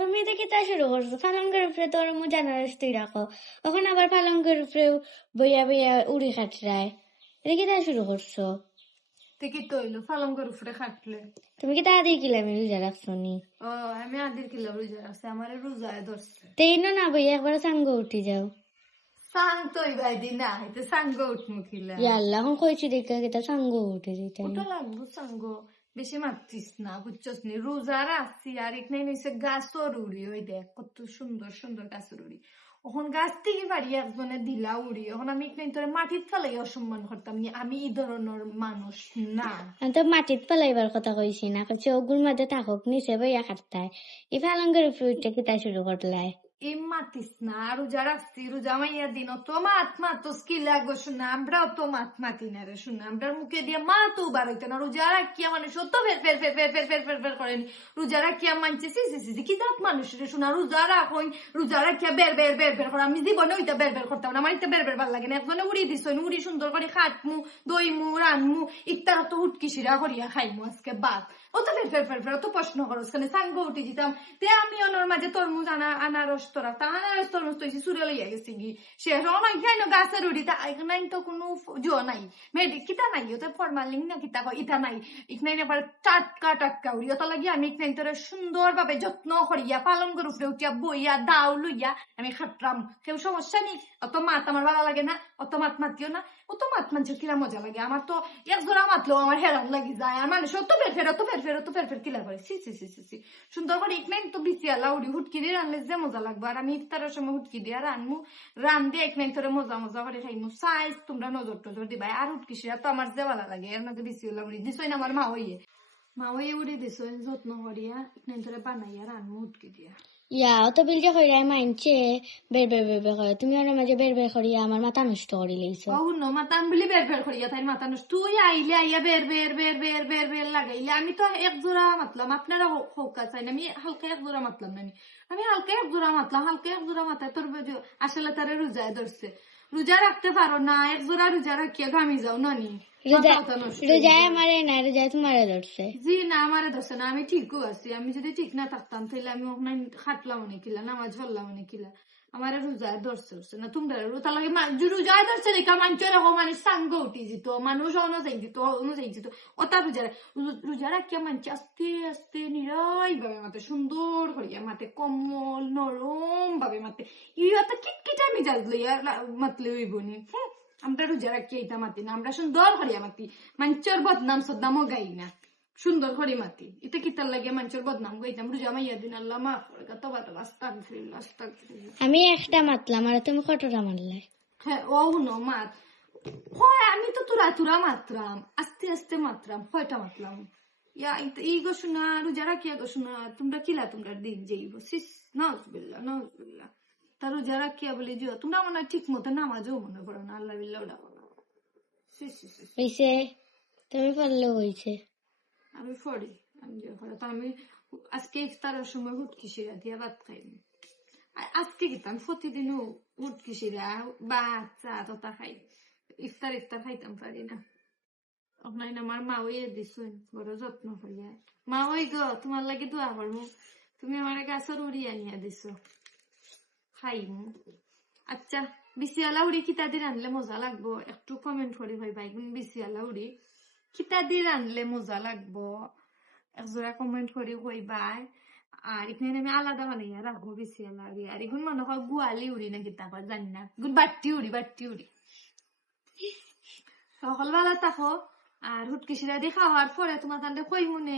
তুমি দেখি তা শুরু করছ পালঙ্গের উপরে তোর মু জানারস তুই রাখো। তখন আবার পালঙ্গের উপরে বইয়া বইয়া উড়ি খাটরায়। দেখি তা শুরু করছ তে কি তৈলো ফালঙ্গের উপরে খাটলে। তুমি কি তা দিয়ে কিলাম রোজা রাখছো নি? ও আমি আদির কিলো রোজা আছে আমার রোজায় ধরছে। তেইন না বইয়া একবার সাঙ্গ উঠি যাও। সাং তৈ বাইদি না হইতে সাঙ্গ উঠমু খিলা ইয়াল্লা এখন কইছি দেখে কিতা সাঙ্গ উঠে দিতে লাগবো সাঙ্গ। বেশি মারতিস না বুঝছস নি রোজার আসছি আর এখানে নিচে গাছর উড়ি ওই দেখ কত সুন্দর সুন্দর গাছের উড়ি ওখন গাছ থেকে বাড়ি একজনে দিলা উড়ি, এখন আমি এখানে তোর মাটির ফেলাই অসম্মান করতাম নি, আমি এই ধরনের মানুষ না। আমি তো মাটিত পেলাইবার কথা কইছি না, কইছি ওগুর মধ্যে থাকুক, নিচে বইয়া খাটতায় এই পালঙ্গের উপরে উঠে কিতা শুরু করলাই এই মাতিস না রোজা রাখছি রোজা মাইয়া দিন অত মাত মাত কি তো মানে সত্য ফের ফের আমি জীবনে ওইটা বের বের করতাম না আমার ইটা বের বের ভালো লাগে না একজনে উড়ি দিছ উড়ি সুন্দর করে খাটমু দইমু রানমু ইত্যার তো হুটকি শিরা করিয়া খাইমু আজকে বাদ ও তো ফের ফের ফের ফের অত প্রশ্ন করস কেন উঠি দিতাম তে আমি অনর মাঝে তরমুজ আনা আনারস কোনো জো নাই মেডি কিতা নাই ওতে ফরমালিং না কিতা কয় ইটা নাই এখানে আবার টাটকা টাটকা উড়ি ওটা লাগি আমি এখানে তোরা সুন্দর ভাবে যত্ন করিয়া পালন করে উপরে উঠিয়া বইয়া দাও লইয়া আমি খাটলাম কেউ সমস্যা নেই অত মাত আমার ভালো লাগে না অত মাত মাতিও না। অত মাত মানছে কিরা মজা লাগে। আমার তো এক জোড়া মাতলেও আমার হেরান লাগি যায়। আর মানুষ ফের ফের ফের ফের ফের ফের কিলা করে। সি সি সি সি সুন্দর করে ইকনাইন তো হুটকি দিয়ে রানলে যে মজা লাগবে। আর আমি ইফতারের সময় হুটকি দিয়ে রানমু রান দিয়ে ইকনাইন তোরে মজা মজা করে খাইমু। সাইজ তোমরা নজর টজর দিবা আর হুটকি সেটা তো আমার যে ভালো লাগে। এর মধ্যে বিসি আলা উড়ি দিছই না আমার মা হইয়ে। মা হইয়ে উড়ি দিছই যত্ন করিয়া ইকনাইন তোরে বানাইয়া রানমু হুটকি দিয়া ইয়া অত বিল যে কইরাই মাইনছে বের বের বের বের করে তুমি ওর মাঝে বের বের করিয়া আমার মাথা নষ্ট করে লইছো ও ন মাতান বলি বের বের করিয়া তাই মাথা নষ্ট তুই আইলে আইয়া বের বের বের বের বের বের লাগাইলে আমি তো এক জোড়া মাতলাম আপনারা হোকা চাই না আমি হালকা এক জোড়া মাতলাম না আমি হালকা এক জোড়া মাতলাম হালকা এক জোড়া মাথায় তোর আসলে তারে রোজায় ধরছে রোজা রাখতে পারো না এক জোড়া রোজা রাখিয়া ঘামি যাও নানি মাথা। রোজায় আমারে না রোজায় তোমারে ধরছে। জি না আমারে ধরছে না আমি ঠিকও আছি। আমি যদি ঠিক না থাকতাম তাহলে আমি ওখানে খাটলাম অনেক কিলা নামাজ পড়লাম অনেক কিলা। আমার রোজায় ধরছে ধরছে না তোমরা রোজা লাগে রোজায় ধরছে রেখা মানছে এরকম মানে সাঙ্গ উঠি যেত মানুষ অনুযায়ী দিত অনুযায়ী দিত ওটা রোজা রোজা রাখিয়া মানছে আস্তে আস্তে নিরাই ভাবে মাতে সুন্দর করিয়া মাতে কমল নরম ভাবে মাতে ইয়া কিটকিটা মিজাজ লইয়া মাতলে হইব নি হুম, আমরা রোজা রাখিয়া এটা মাতি না। আমরা সুন্দর করিয়া মাতি। মাঞ্চর বদনাম সদনামও গাই না। সুন্দর করে মাতি। এটা কি তার লাগে মানুষের বদনাম? গাইতাম রোজা মাইয়া দিন। আল্লাহ মাফ করে তবা তবা আস্তাগফিরুল্লাহ আস্তাগফিরুল্লাহ। আমি একটা মাতলাম আর তুমি কতটা মারলাই হ্যাঁ ও হুনো মাত। হয় আমি তো তুরা তুরা মাত্রাম। আস্তে আস্তে মাত্রাম কয়টা মাতলাম। ইয়া ইত- ই গো শোনা রোজা রাখিয়া গো শোনা। তোমরা কিলা তোমরা দিন যাইব। সিস নজবিল্লা নজবিল্লা তা রোজা রাখিয়া বলে যে তোমরা মনে ঠিক মতো নামাজও মনে করো না আল্লাহ বিল্লাহ ওটা বলো হইছে? তুমি পারলে হইছে? আমি পড়ি আমি যে পড়ি। তো আমি আজকে ইফতারের সময় হুটকি শিরা দিয়া ভাত খাইনি আ- আজকে আমি প্রতিদিনও হুটকি শিরা ভাত চা তথা খাই। ইফতার ইফতার খাইতাম পারি না। আপনার আমার মা ওই দিছুন বড় যত্ন করিয়া। মা ওই গো তোমার লাগে দোয়া করব তুমি আমার গাছের উড়ি আনিয়া দিছো। খাইমু। আচ্ছা বিসিয়ালা উড়ি কিতা দিয়ে রানলে মজা লাগবো? একটু কমেন্ট করি ভাই ভাই বিসিয়ালা উড়ি কিতা দিয়ে রানলে মজা লাগবো? একজোড়া কমেন্ট করি কইবাই আর এখানে আমি আলাদা বানাইয়া রাখব বিসিয়ালা উড়ি আর এখন মনে হয় গোয়ালি উড়ি না কিতা কয়, জানি না? এখন বাট্টি উড়ি বাট্টি উড়ি সকালবেলা থাকো আর হুটকি সিরা দিয়ে খাওয়ার পরে তোমার তান্ডে কই মনে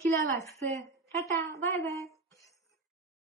খিলা লাগছে। Tata, bye bye.